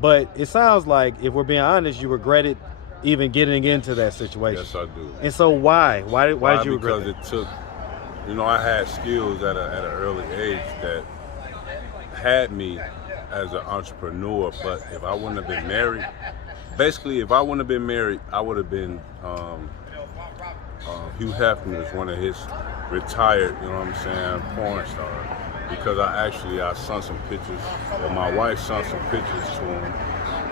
But it sounds like, if we're being honest, you regretted even getting into that situation. Yes, I do. And so why? Why did you regret Because it? it took, I had skills at an early age that had me as an entrepreneur. But if I wouldn't have been married, if I wouldn't have been married, I would have been Hugh Hefner's one of his retired, porn star. Because I sent some pictures, or my wife sent some pictures to him,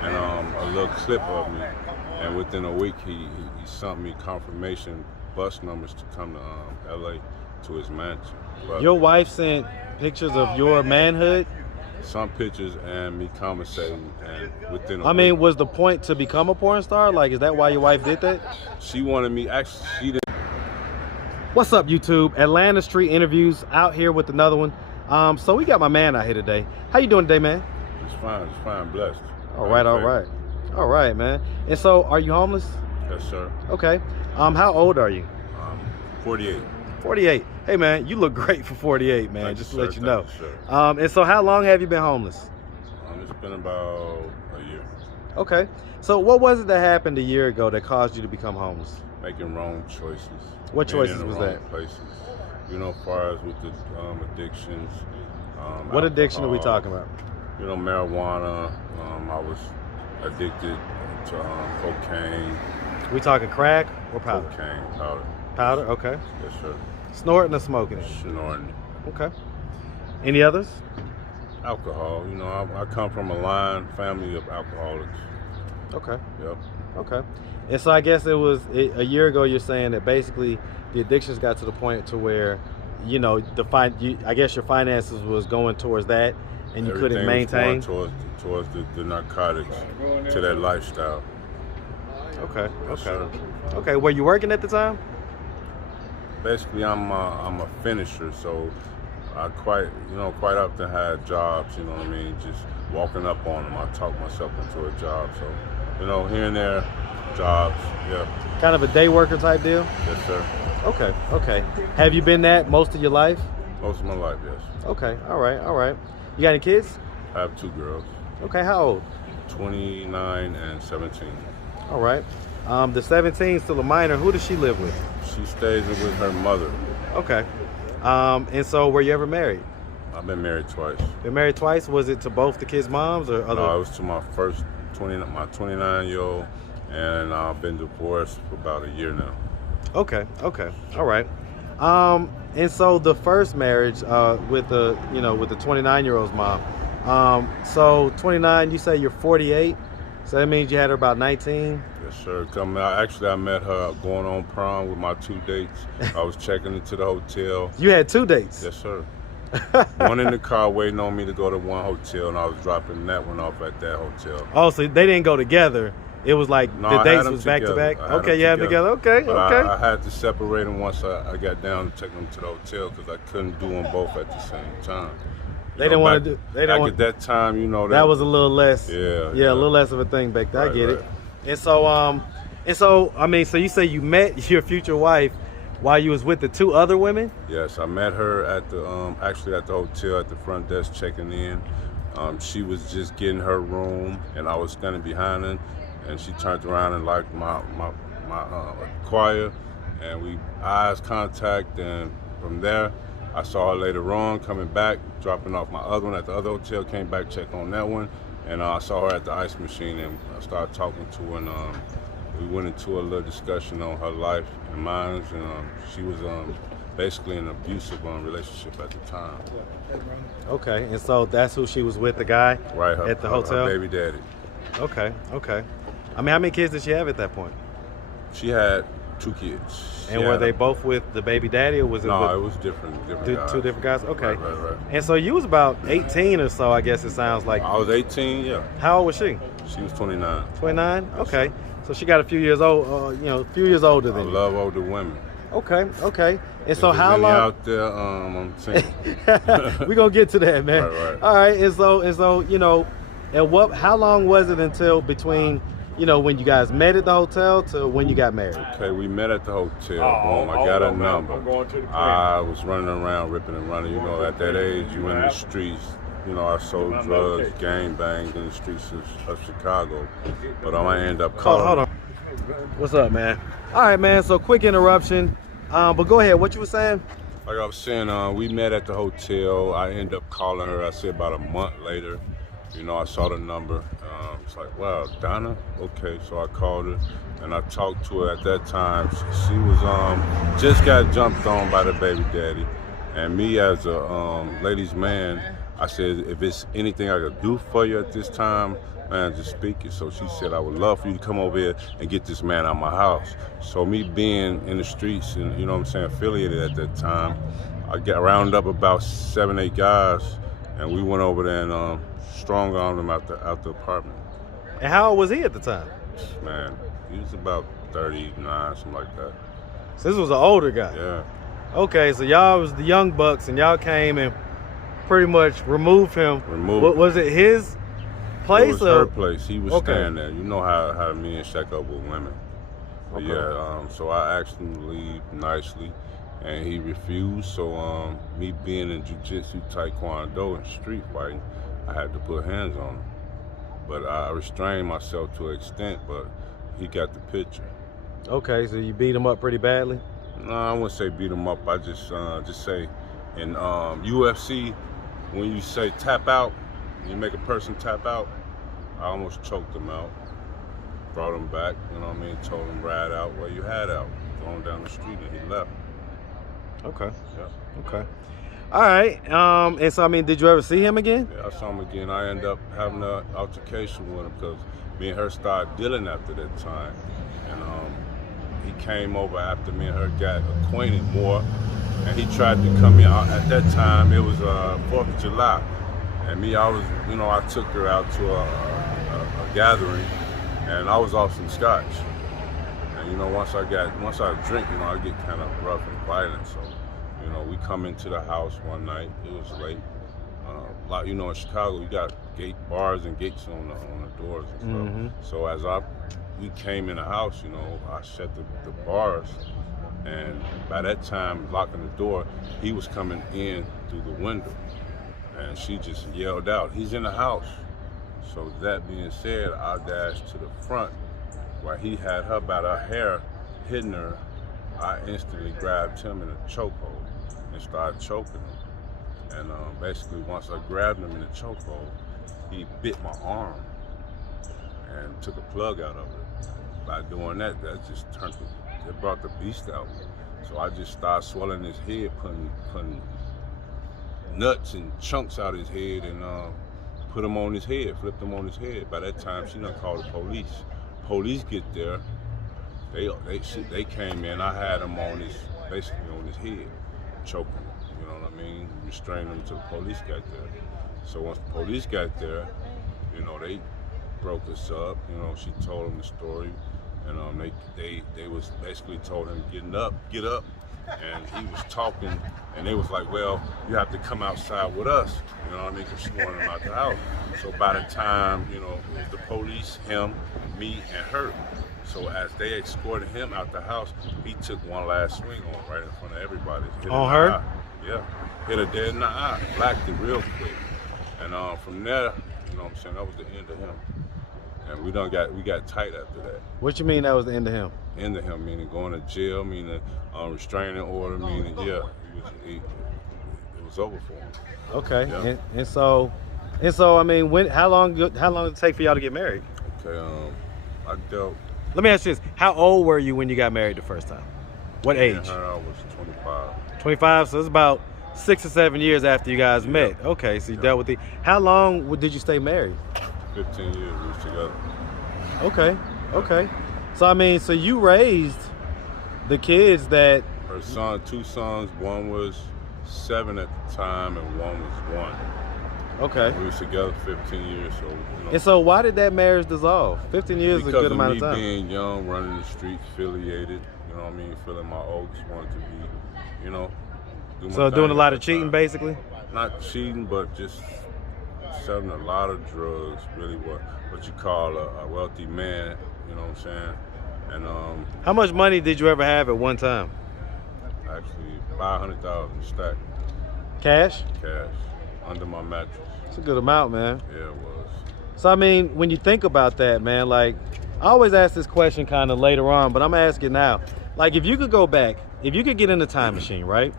and a little clip of me. And within a week, he sent me confirmation bus numbers to come to LA to his mansion. But Your wife sent pictures of your manhood? some pictures and me conversating, and within a week, Was the point to become a porn star? Like, is that why your wife did that? she wanted me. Actually, she didn't. What's up, YouTube? Atlanta Street Interviews out here with another one. So we got my man out here today. How you doing today, man? It's fine, blessed. All right, man. And so, are you homeless? Yes, sir. Okay. How old are you? 48. 48. Hey, man, you look great for 48, man. Thank just you, to let sir. you know. Thank you, sir. And so, how long have you been homeless? It's been about a year. Okay. So, what was it that happened a year ago that caused you to become homeless? Making wrong choices. What Being choices in the was wrong that? Places. As far as with the addictions. What addiction are we alcohol, talking about? Marijuana. I was addicted to cocaine. We talking crack or powder? Cocaine, powder. Powder, okay. Yes, sir. Snorting or smoking? Snorting. Okay. Any others? Alcohol. I come from a family of alcoholics. Okay. Yep. Okay. And so I guess it was a year ago. You're saying that basically the addictions got to the point to where, I guess your finances was going towards that, and you couldn't maintain. Was going towards the narcotics, to that lifestyle. Okay. Yes, sir. Okay. Were you working at the time? Basically, I'm a finisher, so I quite often had jobs. Just walking up on them, I talk myself into a job. So, here and there, jobs. Yeah. Kind of a day worker type deal? Yes, sir. Okay. Have you been that most of your life? Most of my life, yes. Okay. All right. You got any kids? I have 2 girls. Okay. How old? 29 and 17. All right. The 17 still a minor. Who does she live with? She stays with her mother. Okay. And so were you ever married? I've been married twice. Been married twice? Was it to both the kids' moms or other? No, it was to my first my 29-year-old, and I've been divorced for about a year now. Okay. All right. And so the first marriage with the 29-year-old's mom. So 29, you say you're 48, so that means you had her about 19. Yes, sir. I met her going on prom with my 2 dates. I was checking into the hotel. You had 2 dates? Yes, sir. One in the car waiting on me to go to one hotel, and I was dropping that one off at that hotel. Oh, so they didn't go together. It was like the dates was back to back. Okay, you had them together. Okay. I had to separate them once I got down to take them to the hotel because I couldn't do them both at the same time. They didn't want to do. At that time, that was a little less. Yeah, a little less of a thing back then. I get it. Right. So you say you met your future wife while you was with the 2 other women? Yes, I met her at the at the hotel at the front desk checking in. She was just getting her room, and I was standing behind her, and she turned around and liked my choir, and we eyes contact, and from there I saw her later on coming back, dropping off my other one at the other hotel, came back, checked on that one, and I saw her at the ice machine, and I started talking to her, and we went into a little discussion on her life and mine, and she was basically in an abusive relationship at the time. Okay, and so that's who she was with, the guy at the hotel? Her baby daddy. Okay. How many kids did she have at that point? She had 2 kids. And were they both with the baby daddy, or was it? No, it was different guys. 2 different guys? Okay. Right. And so you was about 18 or so, I guess it sounds like. I was 18, yeah. How old was she? She was 29. 29? Okay. So she got a few years old, a few years older than you. I love older women. Okay. And so how long? Out there, I'm single. We're going to get to that, man. Right. All right. And so, how long was it until between, when you guys met at the hotel to when you got married? Okay, we met at the hotel. Boom, I got a number. I was running around, ripping and running. At that age, you in the streets, you know, I sold drugs, gang banged in the streets of Chicago. But I ended up calling. Hold on. What's up, man? All right, man. So quick interruption. But go ahead. What you were saying? Like I was saying, we met at the hotel. I ended up calling her, I say about a month later. You know, I saw the number. It's like, wow, Donna? Okay, so I called her and I talked to her at that time. She was just got jumped on by the baby daddy. And me as a ladies' man, I said, if it's anything I could do for you at this time, man, just speak it. So she said, I would love for you to come over here and get this man out of my house. So me being in the streets and, you know what I'm saying, affiliated at that time, I got rounded up about 7, 8 guys, and we went over there and strong-armed him out the apartment. And how old was he at the time? Man, he was about 39, something like that. So this was an older guy. Yeah. Okay, so y'all was the young bucks, and y'all came and pretty much removed him. Was it his place? It was her place. He was staying there. You know how men shack up with women. But yeah, so I asked him to leave nicely, and he refused. So me being in jiu-jitsu, taekwondo, and street fighting, I had to put hands on him. But I restrained myself to an extent, but he got the picture. Okay, so you beat him up pretty badly? No, I wouldn't say beat him up. I just say in UFC, when you say tap out, you make a person tap out, I almost choked him out. Brought him back, you know what I mean? Told him ride out where you had out. Going down the street and he left. Okay. Yeah. Okay. All right. And so, I mean, did you ever see him again? Yeah, I saw him again. I ended up having an altercation with him because me and her started dealing after that time. And he came over after me and her got acquainted more. And he tried to come in. At that time, it was 4th of July. And me, I took her out to a gathering. And I was off some scotch. And, you know, once I drink, you know, I get kind of rough and violent. So, you know, we come into the house one night. It was late. Like, you know, in Chicago, you got bars and gates on the doors and stuff. Mm-hmm. So as we came in the house, you know, I shut the bars. And by that time, locking the door, he was coming in through the window. And she just yelled out, "He's in the house." So that being said, I dashed to the front while he had her by her hair, hitting her. I instantly grabbed him in a chokehold and started choking him. And basically, once I grabbed him in the chokehold, he bit my arm and took a plug out of it. By doing that, it brought the beast out. So I just started swelling his head, putting nuts and chunks out his head, and put him on his head, flipped him on his head. By that time, she done called the police. Police get there. They came in. I had him basically on his head, choking him. You know what I mean? Restraining him until the police got there. So once the police got there, you know, they broke us up. You know, she told them the story, and they was basically told him get up, and he was talking, and they was like, well, you have to come outside with us. You know what I mean? Because she wanted him out the house. So by the time, you know, it was the police, him, me, and her. So as they escorted him out the house, he took one last swing on right in front of everybody. On her? Yeah. Hit her dead in the eye. Blacked it real quick. And from there, you know what I'm saying, that was the end of him. And we got tight after that. What you mean that was the end of him? End of him, meaning going to jail, meaning restraining order, meaning, yeah, it was over for him. Okay. Yeah. And so, I mean, how long did it take for y'all to get married? Okay, I dealt. Let me ask you this. How old were you when you got married the first time? What age? I was 25. 25, so it's about 6 or 7 years after you guys met. Okay, so you dealt with how long did you stay married? 15 years we was together. Okay. So I mean, so you raised the kids that... Her two sons, one was 7 at the time and one was 1. Okay. We was together 15 years, so, you know. And so why did that marriage dissolve? 15 years is a good amount of time. Because of me being young, running the streets, affiliated, you know what I mean, feeling my oaks, wanted to be, you know, doing a lot of cheating, basically? Not cheating, but just selling a lot of drugs, really what you call a wealthy man, you know what I'm saying? And how much money did you ever have at one time? Actually, $500,000 stacked. Cash? Cash, under my mattress. It's a good amount, man. Yeah, it was. So I mean, when you think about that, man, like I always ask this question kind of later on, but I'm asking now. Like if you could go back, if you could get in a time machine, right?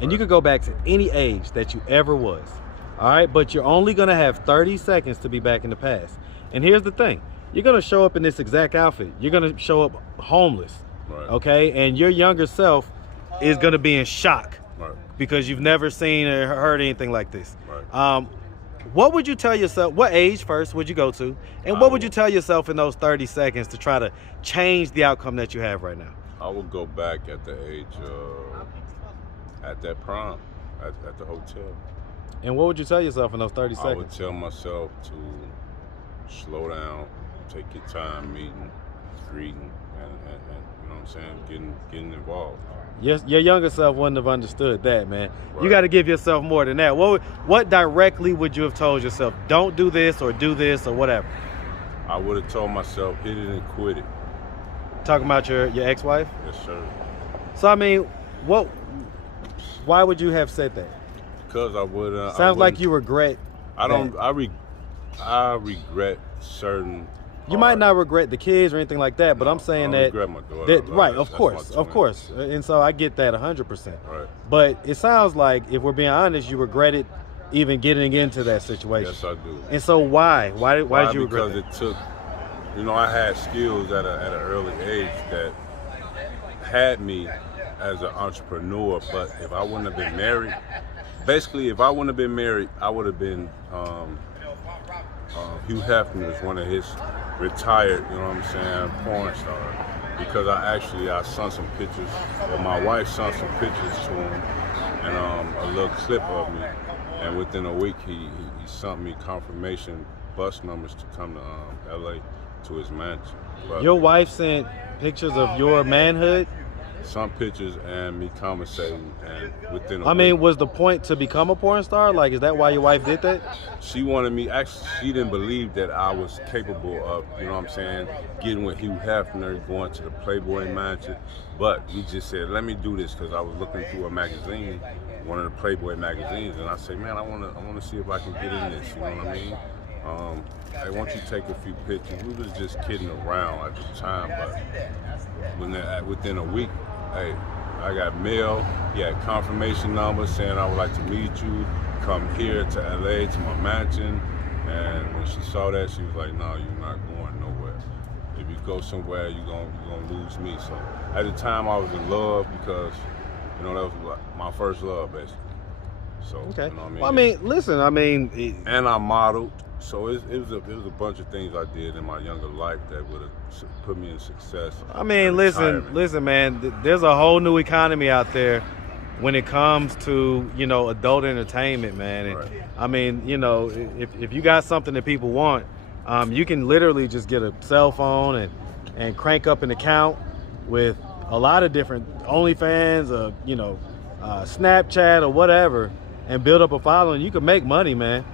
And you could go back to any age that you ever was. All right, but you're only gonna have 30 seconds to be back in the past. And here's the thing. You're gonna show up in this exact outfit. You're gonna show up homeless. Right. Okay? And your younger self is gonna be in shock. Right. Because you've never seen or heard anything like this. Right. What would you tell yourself? What age first would you go to? And what would you tell yourself in those 30 seconds to try to change the outcome that you have right now? I would go back at the age of, at that prom, at the hotel. And what would you tell yourself in those 30 seconds? I would tell myself to slow down, take your time meeting, greeting, and you know what I'm saying, getting involved. Yes, your younger self wouldn't have understood that, man. Right. You got to give yourself more than that. What directly would you have told yourself? Don't do this or do this or whatever. I would have told myself, hit it and quit it. Talking about your ex-wife? Yes, sir. So I mean, why would you have said that? Because I would. Sounds like you regret. I don't. I regret certain. You might not regret the kids or anything like that, but I'm saying I that. regret my daughter. Right, of course, and so I get that 100%. Right. But it sounds like, if we're being honest, you regretted even getting into that situation. Yes, I do. And so why? Why did you regret Because that? it took. You know, I had skills at an early age that had me as an entrepreneur. But if I wouldn't have been married, basically, if I wouldn't have been married, I would have been. Hugh Hefner is one of his retired, you know what I'm saying, porn star. Because I sent some pictures, or my wife sent some pictures to him, and a little clip of me. And within a week, he sent me confirmation bus numbers to come to LA to his mansion. But Your wife sent pictures of your manhood? some pictures and me conversating, and within a I mean, week, was the point to become a porn star? Like, is that why your wife did that? she wanted me, actually, she didn't believe that I was capable of, you know what I'm saying, getting with Hugh Hefner, going to the Playboy mansion. But we just said, let me do this, because I was looking through a magazine, one of the Playboy magazines, and I said, man, I want to see if I can get in this, you know what I mean? Hey, why don't you take a few pictures? We was just kidding around at the time, but within a week, hey, I got mail. He had confirmation numbers saying I would like to meet you. Come here to LA to my mansion. And when she saw that, she was like, "No, you're not going nowhere. If you go somewhere, you're gonna lose me." So at the time, I was in love because, you know, that was my first love, basically. So Okay. you know what I mean? Well, I mean, listen, I mean, And I modeled. So it was a bunch of things I did in my younger life that would have put me in success. I mean, and retirement. listen, man. There's a whole new economy out there when it comes to, you know, adult entertainment, man. And, Right. I mean, you know, if you got something that people want, you can literally just get a cell phone and crank up an account with a lot of different OnlyFans, or you know, Snapchat or whatever, and build up a following. You can make money, man.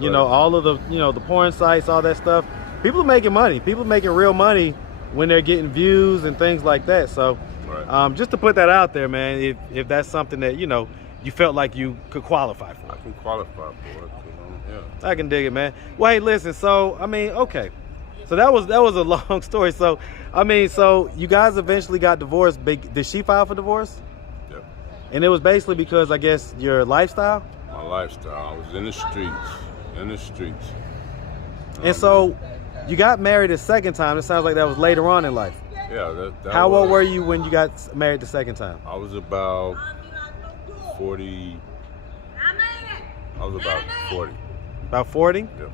You know, all of the, you know, the porn sites, all that stuff. People are making money. People are making real money when they're getting views and things like that. So, Right. just to put that out there, man, if that's something that, you know, you felt like you could qualify for. I can qualify for it. Yeah. I can dig it, man. Well, hey, listen. So, I mean, okay. So that was a long story. So, I mean, so you guys eventually got divorced. Did she file for divorce? Yep. And it was basically because, I guess, your lifestyle. My lifestyle. I was in the streets. And so, you got married a second time. It sounds like that was later on in life. Yeah. How old were you when you got married the second time? I was about 40. I was about 40. About 40? Yep.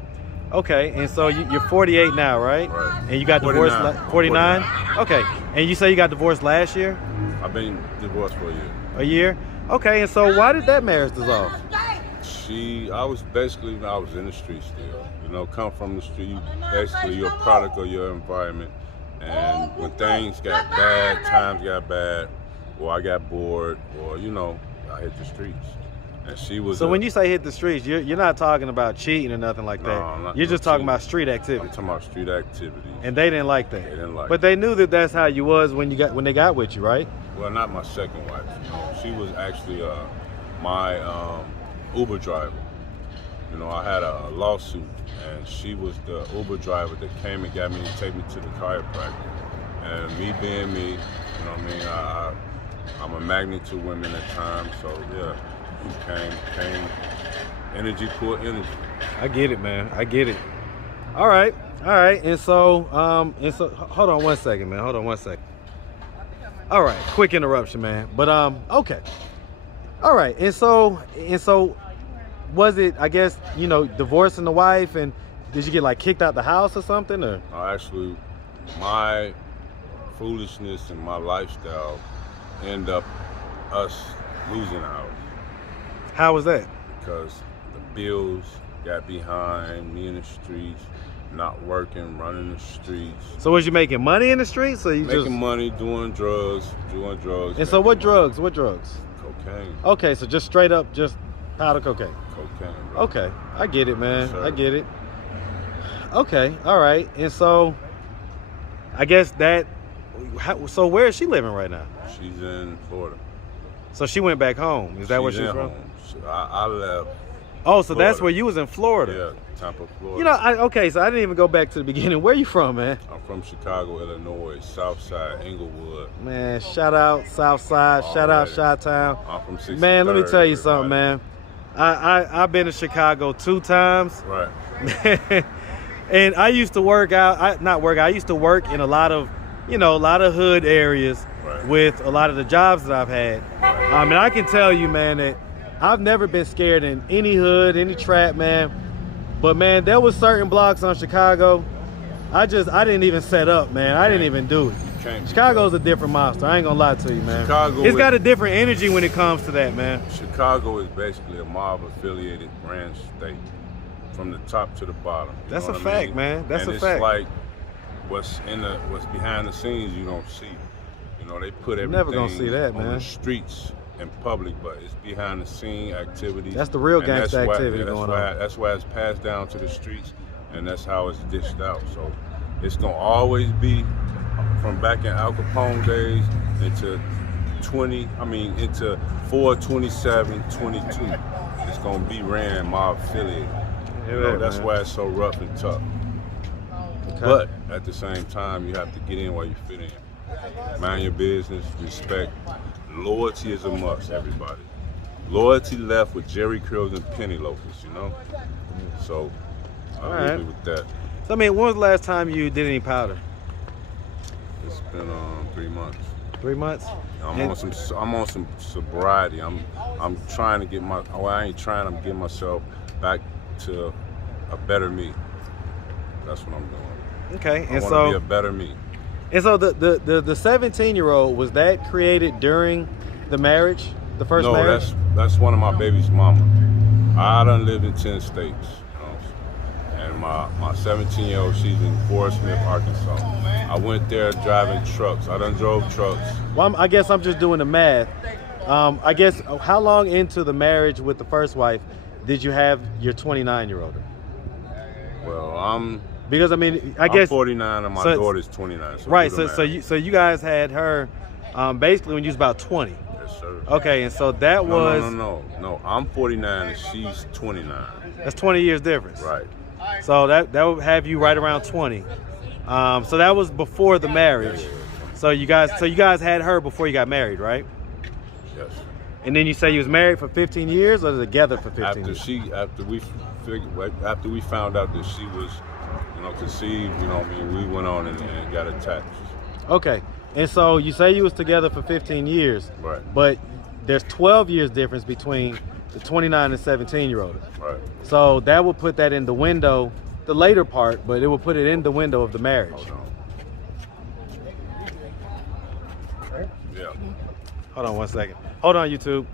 Okay, and so you're 48 now, right? Right. And you got 49. divorced 49? Okay, and you say you got divorced last year? I've been divorced for a year. A year? Okay, and so why did that marriage dissolve? I was in the street still. You know, come from the street. Basically, you're a product of your environment. And when things got bad, times got bad, or I got bored, or, you know, I hit the streets. And she was. So when you say hit the streets, you're not talking about cheating or nothing like that. No, you're just talking cheating. about street I'm activity. talking about street activities. And they didn't like that. They didn't like But they knew that that's how you was when they got with you, right? Well, not my second wife. You know, she was actually my Uber driver. You know, I had a lawsuit, and she was the Uber driver that came and got me to take me to the chiropractor. And me being me, you know what I mean, I'm a magnet to women at times, so yeah, came, energy, poor energy. I get it, man. I get it. All right. And so, hold on one second, man. Hold on one second. All right, quick interruption, man. But okay. All right, and so, was it? I guess divorcing the wife, and did you get like kicked out the house or something, or? Actually, my foolishness and my lifestyle end up us losing the house. How was that? Because the bills got behind me in the streets, not working, running the streets. So was you making money in the streets, or you making money, doing drugs? And so what drugs? What drugs? Cocaine. Okay, so just straight up, just powder cocaine. Cocaine. Bro. Okay, I get it, man. Yes, I get it. Okay, all right. And so, I guess so where is she living right now? She's in Florida. So she went back home. Is that where she's from? Home. I left. Oh, so Florida. That's where you was in Florida. Yeah, Tampa, Florida. Okay, so I didn't even go back to the beginning. Where you from, man? I'm from Chicago, Illinois, South Side, Inglewood. Man, shout out South Side, shout out Chi-Town. I'm from 63rd. Man, let me tell you something, man. I've been to Chicago 2 times. Right. And I used to work out, I used to work in a lot of hood areas with a lot of the jobs that I've had. And I can tell you, man, that I've never been scared in any hood, any trap, man. But man, there was certain blocks on Chicago, I didn't even set up, man. I didn't even do it. Chicago's a different monster. I ain't gonna lie to you, man. It's got a different energy when it comes to that, man. Chicago is basically a mob-affiliated branch state, from the top to the bottom. That's a fact, man. That's a fact. And it's like what's behind the scenes you don't see. You know, they put everything never gonna see that, on man. the streets in public, but it's behind the scene activities. That's the real gangsta activity going on. That's why it's passed down to the streets, and that's how it's dished out. So it's gonna always be from back in Al Capone days into 427, 22. It's gonna be ran mob affiliated. That's why it's so rough and tough. Okay. But at the same time, you have to get in while you fit in. Mind your business, respect. Loyalty is a must, everybody. Loyalty left with Jerry curls and penny loafers, So I'll leave it with that. So, I mean, when was the last time you did any powder? It's been 3 months. 3 months? I'm on some sobriety. I'm trying to get I'm getting myself back to a better me. That's what I'm doing. Okay, I want to be a better me. And so the 17-year-old, was that created during the marriage, the first marriage? No, that's one of my baby's mama. I done lived in 10 states, and my 17-year-old, she's in Forest Smith, Arkansas. I went there driving trucks. I done drove trucks. Well, I guess I'm just doing the math. I guess, how long into the marriage with the first wife did you have your 29-year-old? Well, because I guess 49 and my daughter's 29. So right. So you guys had her basically when you was about 20. Yes, sir. Okay, and so that was no. I'm 49 and she's 29. That's 20 years difference. Right. So that would have you right around 20. So that was before the marriage. So you guys had her before you got married, right? Yes. And then you say you was married for 15 years or together for 15 years? After we found out that she was, conceived, we went on and got attached. Okay. And so you say you was together for 15 years. Right. But there's 12 years difference between the 29 and 17-year-old. Right. So that would put that in the window, the later part, but it would put it in the window of the marriage. Hold on. Yeah. Hold on 1 second. Hold on, YouTube.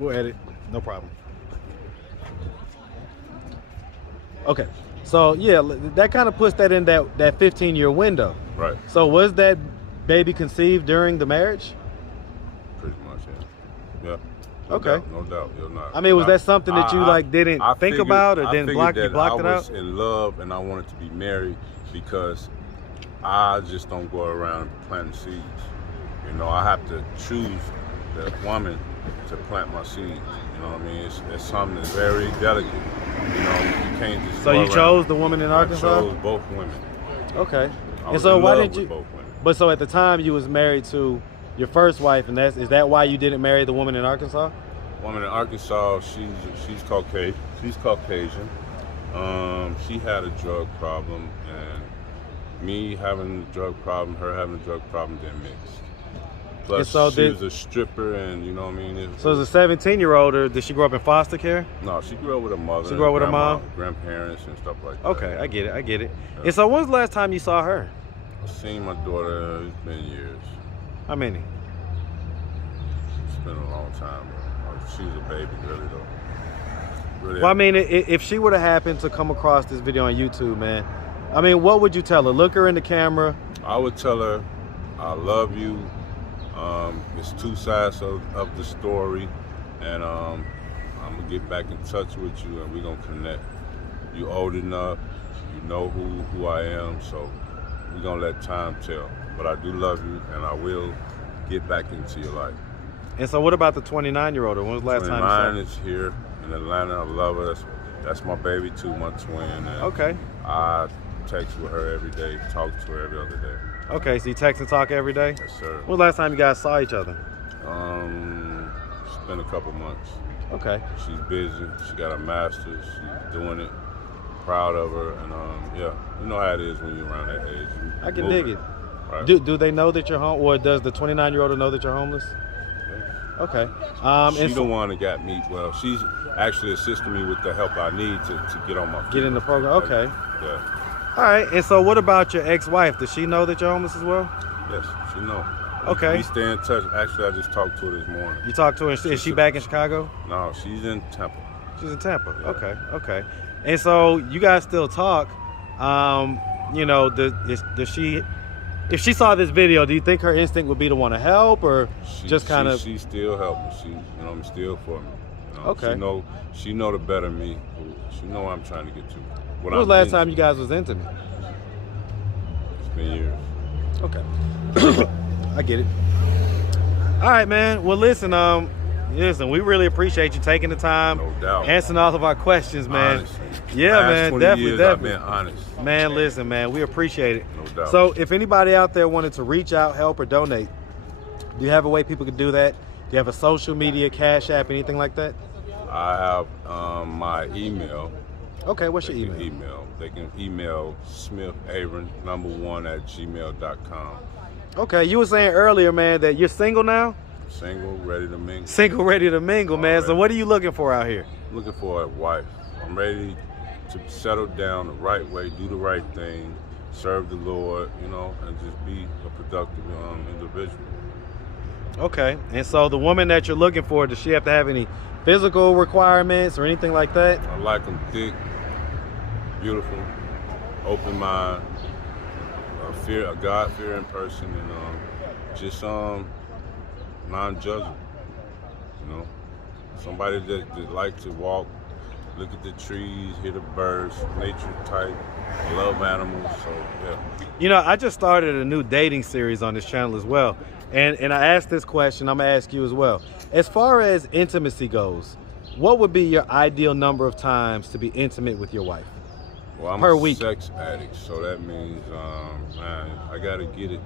We'll edit. No problem. Okay. So yeah, that kind of puts that in that 15-year window. Right. So was that baby conceived during the marriage? Pretty much, yeah. Yeah. Okay. No doubt. Was that something that you didn't think about or didn't block? You blocked it out? I was in love and I wanted to be married because I just don't go around planting seeds. I have to choose the woman to plant my seeds. It's something that's very delicate. You know, you can't just So go you around. chose the woman in I Arkansas? chose both women. Okay. I And was so in why love didn't with you? both women. But so at the time you was married to your first wife, and is that why you didn't marry the woman in Arkansas? Woman in Arkansas, she's Caucasian. She's Caucasian. She had a drug problem, and me having a drug problem, her having a drug problem, didn't mix. Plus, And so she was a stripper, and you know what I mean. So as a 17-year-old, or did she grow up in foster care? No, she grew up with her mother. She grew up with her mom? Grandparents, and stuff like that. Okay, I get it. Yeah. And so when's the last time you saw her? I've seen my daughter. It's been years. How many? It's been a long time. She was a baby, really though. Really. Well, I mean, if she would have happened to come across this video on YouTube, man, I mean, what would you tell her? Look her in the camera. I would tell her, I love you. It's two sides of the story, and I'm gonna get back in touch with you, and we're gonna connect. You old enough, you know who I am, so we're gonna let time tell. But I do love you, and I will get back into your life. And so what about the 29-year-old? When was the last time you saw her? 29 is here in Atlanta. I love her. That's my baby too, my twin. And Okay. I text with her every day, talk to her every other day. Okay, so you text and talk every day? Yes, sir. When was the last time you guys saw each other? It's been a couple months. Okay. She's busy. She got a master's. She's doing it. Proud of her, and yeah, you know how it is when you're around that age. I can dig it. Right? Do they know that you're home, or does the 29-year-old know that you're homeless? Yeah. Okay. She's the one that got me. Well, she's actually assisting me with the help I need to get on my feet. Get in the program. Okay. Yeah. All right. And so what about your ex-wife? Does she know that you're homeless as well? Yes, she know. Okay. We stay in touch. Actually, I just talked to her this morning. You talked to her. Is she back in Chicago? No, she's in Tampa. She's in Tampa. Yeah. Okay. And so you guys still talk. You know, does she? If she saw this video, do you think her instinct would be to want to help, or just kind of? She still help me. She, still for me. You know? Okay. She know the better me. She know what I'm trying to get to. When was the last time you guys was intimate? It's been years. Okay. I get it. All right, man. Well, listen, we really appreciate you taking the time, No doubt. answering all of our questions, man. Honestly. Yeah, Last man, 20 definitely, years, definitely. I've been honest. Man, listen, man, we appreciate it. No doubt. So, if anybody out there wanted to reach out, help, or donate, do you have a way people could do that? Do you have a social media, Cash App, anything like that? I have my email. Okay, what's your They email? They can email smithaaron1@gmail.com. Okay, you were saying earlier, man, that you're single now? Single, ready to mingle. Single, ready to mingle, man. So, what are you looking for out here? Looking for a wife. I'm ready to settle down the right way, do the right thing, serve the Lord, and just be a productive individual. Okay, and so the woman that you're looking for, does she have to have any physical requirements or anything like that? I like them thick, beautiful, open mind, a God-fearing person, and just non-judging. Somebody that like to walk, look at the trees, hear the birds, nature type. I love animals, so yeah. I just started a new dating series on this channel as well. And I asked this question, I'm gonna ask you as well. As far as intimacy goes, what would be your ideal number of times to be intimate with your wife? Well, I'm per a week? sex addict, so that means, I gotta get it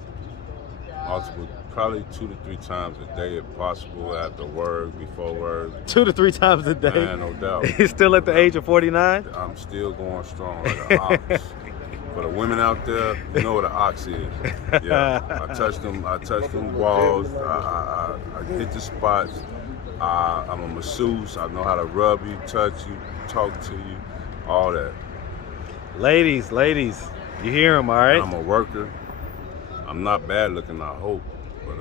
multiple, probably 2 to 3 times a day if possible, after work, before work. 2 to 3 times a day? Man, no doubt. He's still at the age of 49? I'm still going strong like an ox. For the women out there, you know what an ox is. Yeah, I touch them walls. I hit the spots. I'm a masseuse. I know how to rub you, touch you, talk to you, all that. Ladies, you hear him, all right? I'm a worker. I'm not bad looking, I hope. But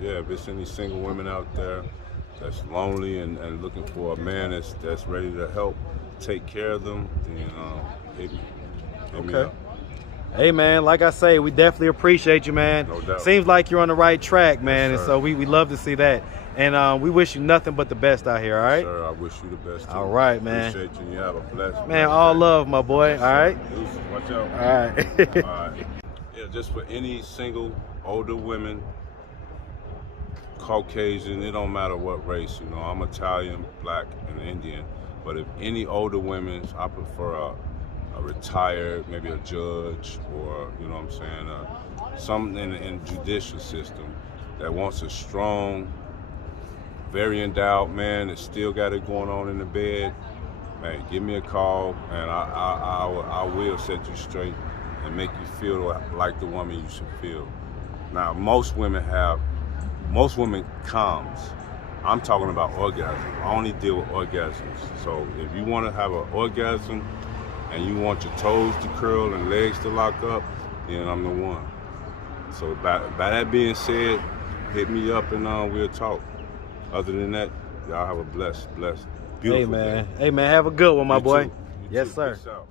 yeah, if there's any single women out there that's lonely and looking for a man that's ready to help take care of them, then hit me. Hit me up. Hey, man, like I say, we definitely appreciate you, man. No doubt. Seems like you're on the right track, man, Yes, and sir. so we love to see that. And we wish you nothing but the best out here, all right? Sir, I wish you the best too. All right, man. Appreciate you. You have a blessed Man, all day. love, my boy, all right? Deuces, watch out. All right. All right. Yeah, just for any single older women, Caucasian, it don't matter what race, I'm Italian, black, and Indian. But if any older women, I prefer a retired, maybe a judge, or you know what I'm saying, something in the judicial system that wants a strong, very endowed man that still got it going on in the bed. Man, give me a call, and I will set you straight and make you feel like the woman you should feel. Now, most women comes. I'm talking about orgasm. I only deal with orgasms. So if you want to have an orgasm and you want your toes to curl and legs to lock up, then I'm the one. So by that being said, hit me up and we'll talk. Other than that, y'all have a blessed, beautiful day. Hey man, have a good one, my You boy. too. You Yes, too. sir. Peace out.